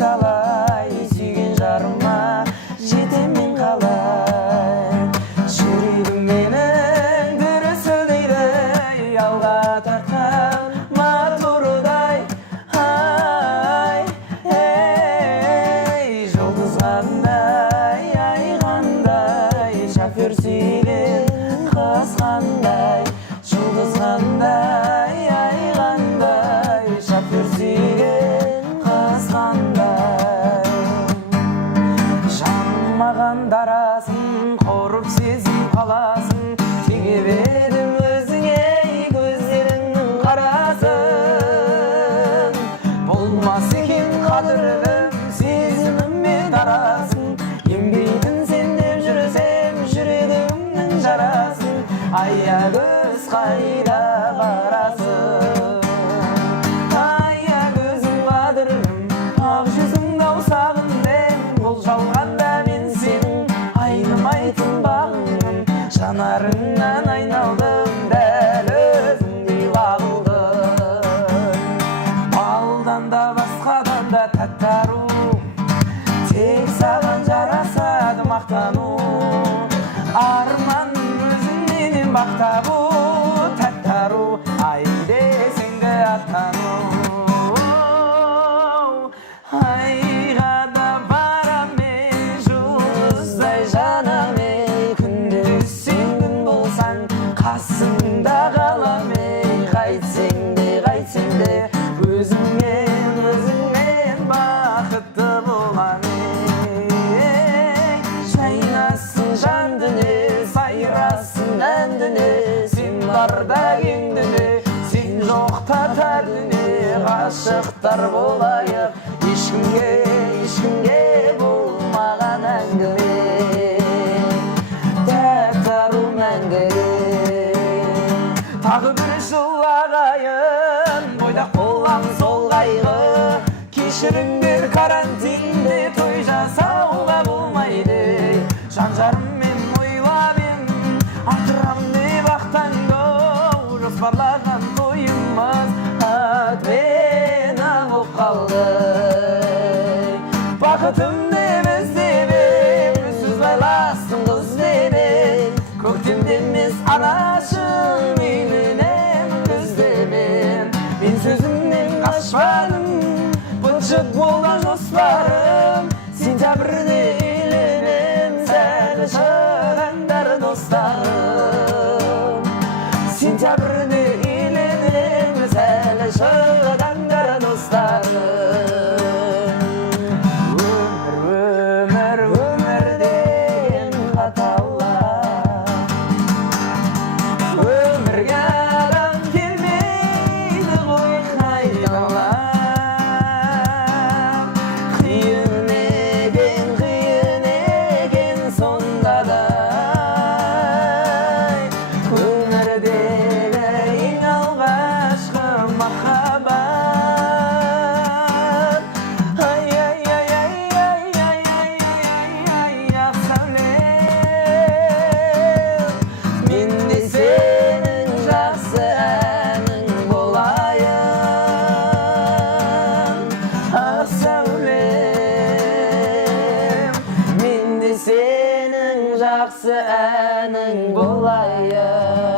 талай сүйген жарыма жетем мен қалай. Жүрегім менің дүрсілдейді алға тартқан матурдай. Ай, ей, жұлдыз қандай, ай қандай, шофер сүйген қыз қандай. Жұлдыз қандай, ай қандай, шофер сүйген қыз қандай. Жанмаған дарасын қорып сезім қаласын, теңеп едім өзіңе көздеріңнің қарасын. Болмас екен қадірлім сезіміме тарасын, ембейтін сен деп жүрсем жүрегімнің жарасын. Аягөз қайда барасың? Аягөзім қадірлім, ақ жүзіңді ау сағындым. Бұл жалғанда мен сенің айнымайтын бағыңмын. Жанарыңнан айналдым, дәл өзіңдей лағылдым. Балдан да басқадан да тәтті ару, тек саған жарасады мақтану. Арман өзіңнен бақ табу, тәтті ару, ай десеңді аттану. Айға да барам мен жұлдыздай жанамын, күнде өссең күн болсаң қасымда қаламын. Қайтсең де өзіңмен бақытты боламын. Жайнасын жан дүние, сайрасын ән дүние, сен барда кең дүние, сен жоқта тар дүние. Ғашықтар болайық, ешкімге болмаған әңгіме, тәтті ару мәңгіге. Тағы бір жыл ағайын, бойдақ боламыз сол қайғы. Кешіріңдер, карантинде той жасауға болмайды. Жан-жарыммен ойлап ем, атырам деп ақтаңды. Жоспарлаған тойымыз атпена боп қалды. Бақытым деп іздеп ем, үнсіз байластың қыз деп ем. Көктемде емес анашым, үйленем күздемен. Мен сөзімнен қашпадым, быт-шыт болған жоспарым. Сентябрьде үйленем, сәл шыдаңдар достарым. Сентябрьде үйленем, сәл шыдаңдар достарым. Өмірден қаталар, өмірге адам келмейді ғой қайталап. Қиын екен сонда да, өмірдегі ең алғашқы махаббат. Мен де сенің жақсы әнің болайын. Ақ сәулем, мен де сенің жақсы әнің болайын.